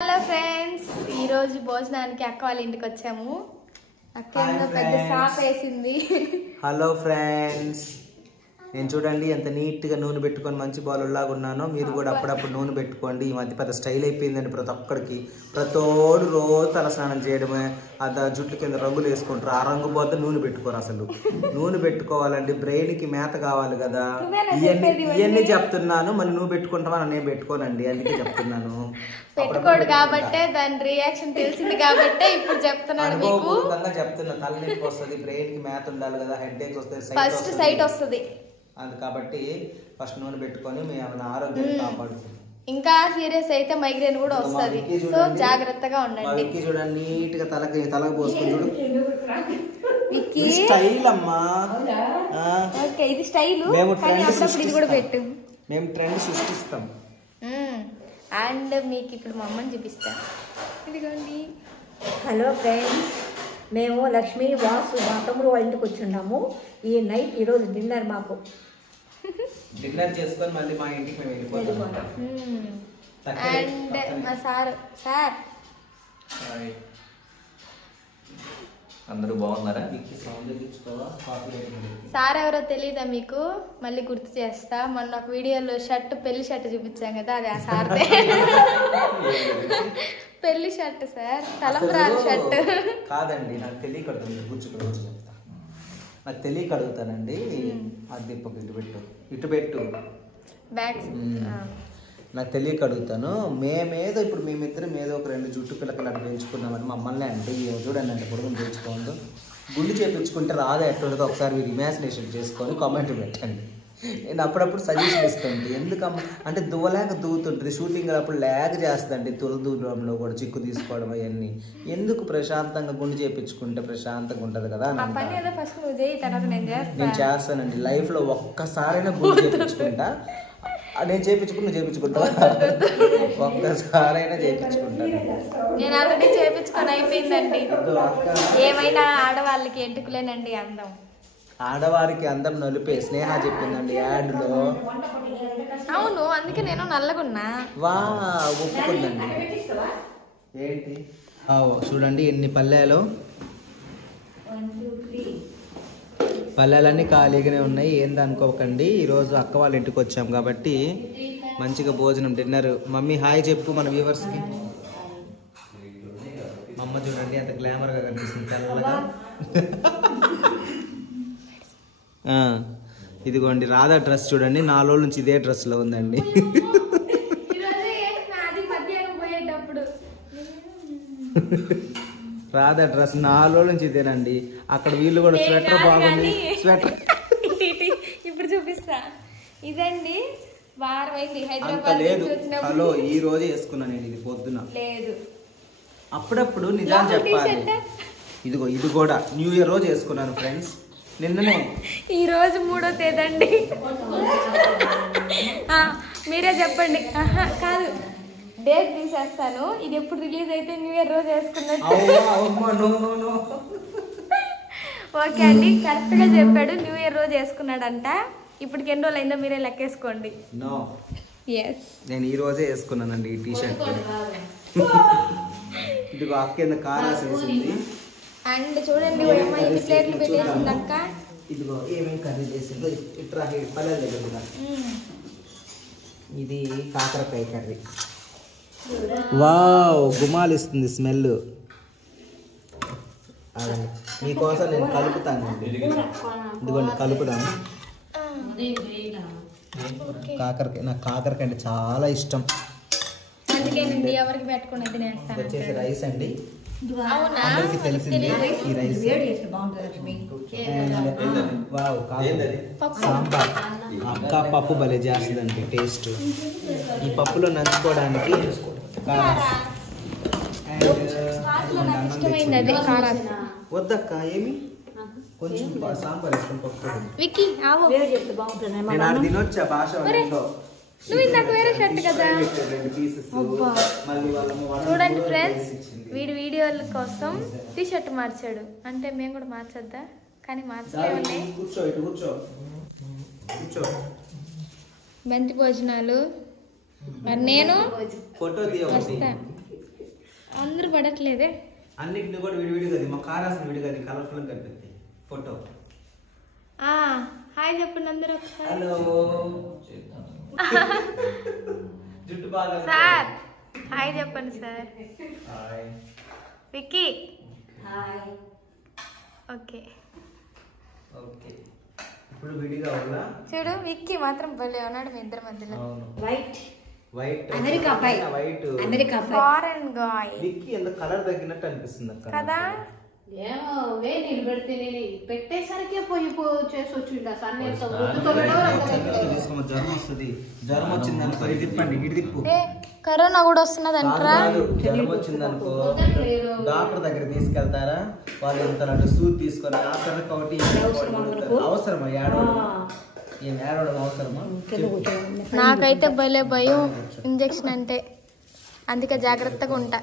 Hello friends, ఈరోజు భోజనానికి అక్క వాళ్ళ ఇంటికి వచ్చాము. అక్క పెద్ద షాప్ వేసింది. హలో ఫ్రెండ్స్, నేను చూడండి ఎంత నీట్గా నూనె పెట్టుకొని మంచి బాలులాగా ఉన్నానో. మీరు కూడా అప్పుడప్పుడు నూనె పెట్టుకోండి. ఈ మధ్య పెద్ద స్టైల్ అయిపోయిందండి ప్రతి ఒక్కరికి. ప్రతోడు రోజు తలస్నానం చేయడమే, అది జుట్టు కింద రంగులు వేసుకుంటారు. ఆ రంగు పోతే నూనె పెట్టుకోరు. అసలు నూనె పెట్టుకోవాలండి, బ్రెయిన్కి మేత కావాలి కదా. ఇవన్నీ చెప్తున్నాను. మళ్ళీ నువ్వు పెట్టుకుంటావా? నేను పెట్టుకోనండి, అందుకే చెప్తున్నాను. పెట్టుకోడు కాబట్టే దాని రియాక్షన్ తెలిసింది కాబట్టే ఇప్పుడు చెప్తున్నాను. మీకు చెప్తున్నా, తలనొప్పి వస్తుంది, బ్రెయిన్కి మేత ఉండాలి కదా, హెడ్ ఏక్ వస్తుంది, ఫస్ట్ సైట్ వస్తుంది. అది కాబట్టి ఫస్ట్ నూనె పెట్టుకొని మీ ఆరోగ్యాన్ని కాపాడుతుంది. ఇంకా సీరియస్ అయితే మైగ్రేన్ కూడా వస్తుంది. సో జాగ్రత్తగా ఉండండి. చూడండి నీట్ గా తలకు పోసుకుని చూడు. స్టైల్ అమ్మా. ఓకే, ఇది స్టైల్. ఇది కూడా పెట్టు. మేము ట్రెండ్ సృష్టిస్తాం. అండ్ మీకు ఇప్పుడు మా అమ్మని చూపిస్తా. ఇదిగోండి. హలో ఫ్రెండ్స్, మేము లక్ష్మి వాసు మా తమ్ముడు వాళ్ళ ఇంటికి వచ్చిన్నాము. ఈ నైట్ ఈరోజు డిన్నర్ మాకు. డిన్నర్ చేసుకొని మళ్ళీ మా ఇంటికి మేము వెళ్ళిపోతాం. అండ్ మా సార్ అందరూ బాగున్నారా? సార్ ఎవరో తెలీదా మీకు? మళ్ళీ గుర్తు చేస్తా. మొన్న ఒక వీడియోలో షర్ట్, పెళ్లి షర్ట్ చూపించాం కదా, అది ఆ సార్దే. పెళ్లి షర్ట్ సార్, తలంబ్రాల షర్ట్ కాదండి. నాకు తెలియక చెప్తా. నాకు తెలియక అడుగుతానండి. అది ఇటు పెట్టు బ్యాగ్స్. నాకు తెలియక అడుగుతాను. ఇప్పుడు మేమిద్దరం ఏదో ఒక 2 జుట్టు పిల్లకలు అట్లా పెంచుకున్నామని మమ్మల్ని అంటే చూడండి అండి, పొడుగును పెంచుకోండి. గుండు చేపించుకుంటే రాదా ఎట్లుంటుందో ఒకసారి మీరు ఇమాజినేషన్ చేసుకొని కామెంట్ పెట్టండి. నేను అప్పుడప్పుడు సజెషన్ ఇస్తుంది. ఎందుకమ్మా అంటే దువ్వలేక దూవుతుంటుంది. షూటింగ్ అప్పుడు ల్యాగ్ చేస్తుందండి. దూరంలో కూడా చిక్కు తీసుకోవడం అవన్నీ ఎందుకు? ప్రశాంతంగా గుండు చేయించుకుంటే ప్రశాంతంగా ఉంటుంది కదా. నేను చేస్తానండి. లైఫ్లో ఒక్కసారైనా గుండు చేయించుకుంటా. నేను చేయించుకుంటా. ఒక్కసారైనా చేయించుకుంటాను. నేను ఆల్రెడీ చేయించుకొని అయిపోయిందండి. ఏమైనా ఆడవాళ్ళకి ఎంటుకులేనండి అందం. ఆడవారికి అందం నలిపే స్నేహ చెప్పిందండి యాడ్లో. అవును, అందుకే నేను నల్లగున్నా. వా ఒప్పుకుందండి. ఏంటి చూడండి ఎన్ని పల్లెలు. పల్లెలన్నీ ఖాళీగానే ఉన్నాయి. ఏంది అనుకోకండి. ఈరోజు అక్క వాళ్ళ ఇంటికి వచ్చాం కాబట్టి మంచిగా భోజనం, డిన్నర్. మమ్మీ హాయ్ చెప్పు మన వ్యూవర్స్కి. మా అమ్మ చూడండి ఎంత గ్లామర్గా కనిపిస్తుంది, తెల్లగా. ఇదిగోండి రాధా డ్రెస్ చూడండి, 4 రోజుల నుంచి ఇదే డ్రెస్లో ఉందండి. రాధా డ్రెస్ 4 రోజుల నుంచి ఇదేనండి. అక్కడ వీళ్ళు కూడా స్వెటర్ బాగుంది. స్వెటర్ ఇప్పుడు చూపిస్తా. ఇదండి వారం అయింది అంత హైదరాబాద్ లేదు. నుంచి హలో, ఈ రోజు వేసుకున్నాను నేను ఇది పొద్దున. లేదు, అప్పుడప్పుడు నిజం చెప్పాలి. ఇదిగో ఇది కూడా న్యూ ఇయర్ రోజు వేసుకున్నాను ఫ్రెండ్స్. నిన్ననే. ఈ రోజు 3వ తేదీ అండి. మీరే చెప్పండి. కాదు, డేట్ తీసేస్తాను. ఇది ఎప్పుడు రిలీజ్ అయితే న్యూ ఇయర్ రోజు వేసుకున్నట్టు. ఓకే అండి, కరెక్ట్ గా చెప్పాడు. న్యూ ఇయర్ రోజు వేసుకున్నాడంట. ఇప్పటికి ఎన్ని రోజులు అయిందో మీరే లెక్కేసుకోండి. నేను ఈ రోజే వేసుకున్నానండి ఈ టీషర్ట్. ఇదిగో అక్క కారాస్ వేసింది. అండ్ చూడండి ఎన్ని ప్లేట్లు పెట్టేసింది అక్క. ఇదిగో ఏమేమి కర్రీ చేసిందో ఇట్లా పల్లెలు దగ్గర. ఇది కాకరకాయ కర్రీ. Wow, గుమాలిస్తుంది smell. మీకోసం నేను కలుపుతానండి. ఇదిగోండి కలుపుదాము. కాకరకాయ, నాకు కాకరకాయ అంటే చాలా ఇష్టం. అందుకేనండి ఎవరికి పెట్టుకునేది నేను వచ్చేసి రైస్ అండి. అందరికి తెలిసింది ఈ రైస్. సాంబార్. అక్క పప్పు భలే చేస్తుందండి టేస్ట్. ఈ పప్పులో నంచుకోవడానికి వద్దక్క ఏమి కొంచెం సాంబార్ వేసుకొని పప్పు నేను తినొచ్చా భాష. నువ్వు ఇందాక వేరే షర్ట్ కదా. చూడండి ఫ్రెండ్స్, వీడియోల కోసం టీ షర్ట్ మార్చాడు. అంటే మేము కూడా మార్చొద్దా? కానీ మార్చలేమండి. బంతి భోజనాలు. మరి నేను ఫోటో వస్తా. పడట్లేదే. అన్నిటిని కూడా విడివిడి కదా మా కారాసిన విడి కదా కలర్ఫుల్ కనిపిస్తాయి ఫోటో. హాయ్ చెప్పండి అందరూ ఒకసారి. హలో జుట్టు బాగా సార్ హాయ్ చెప్పండి sir. Hi Vicky. Hi. Okay okay ఇప్పుడు విడిగా వల్ల చూడు విక్కీ మాత్రం భలే ఉన్నాడు మీ ఇద్దరి మధ్యలో. అవును వైట్ వైట్ అమెరికా అబ్బాయి. వైట్ అమెరికా అబ్బాయి. ఫారెన్ గాయ్ విక్కీ ఎంత కలర్ తగ్గినట్టు అనిపిస్తుంది అక్క కదా. ఏమో నేను పెడితే నేను పెట్టేసరికే పోయి చేసి వచ్చిండ జ్వరం వస్తుంది. జ్వరం వచ్చింది అనుకో ఇటు తిప్పండి ఇటు తిప్పు. కరోనా కూడా వస్తున్నది అంటారా? జ్వరం వచ్చింది అనుకో డాక్టర్ దగ్గర తీసుకెళ్తారా? వాళ్ళు ఎంత సూది తీసుకొని ఆ కనుక ఒకటి అవసరమా ఏడవడం? ఏం ఏడవడం అవసరమా? నాకైతే భలే భయం ఇంజెక్షన్ అంటే, అందుకే జాగ్రత్తగా ఉంటా.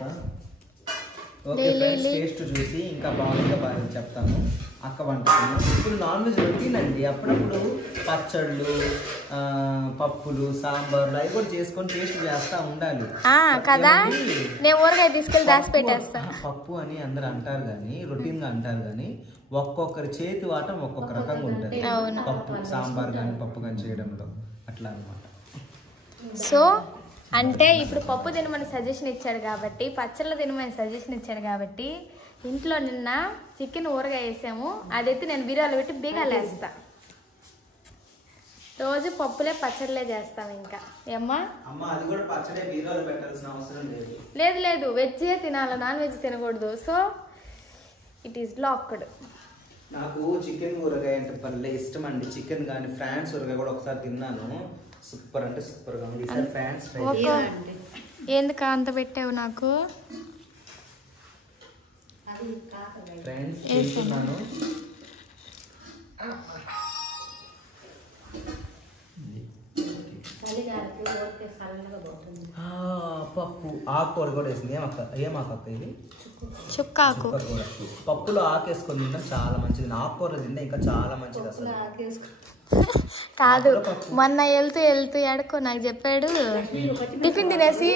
ఓకే ఫ్రెండ్స్ టేస్ట్ చూసి ఇంకా బాగుందిగా బాగా చెప్తాను. అక్క వండుతున్నాను. ఇప్పుడు నాన్ వెజ్ రొటీన్ అండి. అప్పుడప్పుడు పచ్చళ్ళు పప్పులు సాంబార్లు అవి కూడా చేసుకొని టేస్ట్ చేస్తూ ఉండాలి కదా. నేను ఊరగాయ తీసుకెళ్ళి దాచి పెట్టేస్తా. పప్పు అని అందరు అంటారు కానీ రొటీన్గా అంటారు కానీ ఒక్కొక్కరి చేతి వాటం ఒక్కొక్క రకంగా ఉంటుంది. పప్పు సాంబార్ కానీ పప్పు కానీ చేయడంలో అట్లా అనమాట. సో అంటే ఇప్పుడు పప్పు తినమని సజెషన్ ఇచ్చాడు కాబట్టి, పచ్చళ్ళు తినమని సజెషన్ ఇచ్చాడు కాబట్టి, ఇంట్లో నిన్న చికెన్ ఊరగా వేసాము. అదైతే నేను బిర్యానీలో పెట్టి బీగాలు వేస్తా. రోజు పప్పులే పచ్చళ్ళే చేస్తాం. ఇంకా ఏమ్మా అది కూడా పచ్చడే బీరాలు పెట్టాల్సిన అవసరం లేదు. లేదు లేదు వెజ్జే తినాలి, నాన్ వెజ్ తినకూడదు. So it is locked. నాకు చికెన్ ఊరగాయ అంటే పల్లె ఇష్టం అండి. చికెన్ కానీ ఫ్రాన్స్ ఊరగాయ కూడా ఒకసారి తిన్నాను. సూపర్ అంటే సూపర్ గా ఉంది. ఫ్రాన్స్ ఎందుకు అంత పెట్టావు నాకు? ఫ్రెండ్స్ తింటున్నాను. పప్పు ఆకుకూర కూడా వేసింది. ఏమాక ఇది చుక్కాకు. పప్పులో ఆకేసుకొని తిన్నా చాలా మంచిది. ఆకుకూరలు తిన్నా ఇంకా చాలా మంచిది అసలు. కాదు మొన్న వెళ్తూ వెళ్తూ ఎడకో నాకు చెప్పాడు టిఫిన్ తినేసి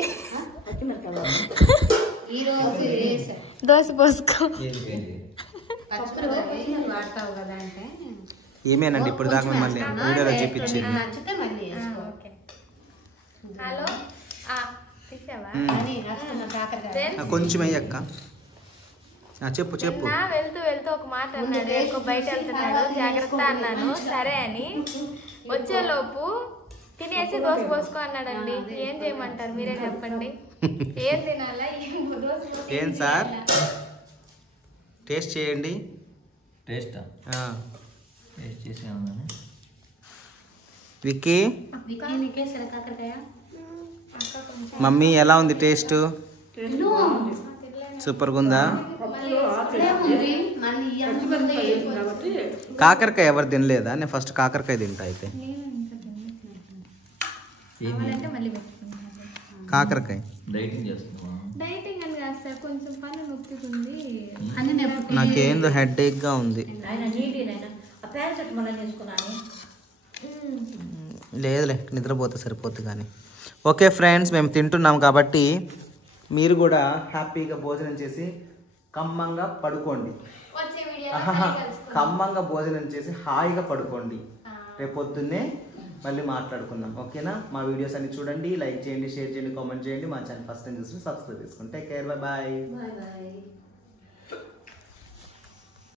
దోశ పోసుకో. వాడతావు కదా అంటే ఏమేనండి ఇప్పుడు దాకా మిమ్మల్ని వీడియోలో చూపించింది. హలో తీసావా? కొంచెం అయ్యక్క చెప్పు చెప్పు. వెళ్తూ వెళ్తూ ఒక మాట అన్నాడు, ఎక్కువ బయట వెళ్తున్నాడు జాగ్రత్త అన్నాను. సరే అని వచ్చేలోపు తినేసి దోశ పోసుకో అన్నాడండి. ఏం చేయమంటారు మీరే చెప్పండి? ఏం తినాలా? ఏం సార్ టేస్ట్ చేయండి. టేస్టా? టేస్ట్ చేసాను. విక్కీ మమ్మీ ఎలా ఉంది టేస్ట్? సూపర్గా ఉందా? కాకరకాయ ఎవరు తినలేదా? నేను ఫస్ట్ కాకరకాయ తింటా. అయితే కాకరకాయ డైటింగ్ చేస్తున్నావా? డైటింగ్ అని కాదు సార్, కొంచెం పని నొప్పుతుంది. నాకేందో హెడేక్ గా ఉంది. లేదులే నిద్రపోతే సరిపోతుంది కానీ. ఓకే ఫ్రెండ్స్ మేము తింటున్నాం కాబట్టి మీరు కూడా హ్యాపీగా భోజనం చేసి కమ్మంగా పడుకోండి. కమ్మంగా భోజనం చేసి హాయిగా పడుకోండి. రేపు పొద్దున్నే మళ్ళీ మాట్లాడుకుందాం. ఓకేనా? మా వీడియోస్ అన్ని చూడండి, లైక్ చేయండి, షేర్ చేయండి, కామెంట్ చేయండి. మా ఛానల్ ఫస్ట్ టైం చూసి సబ్స్క్రైబ్ చేసుకోండి. Take care. Bye bye.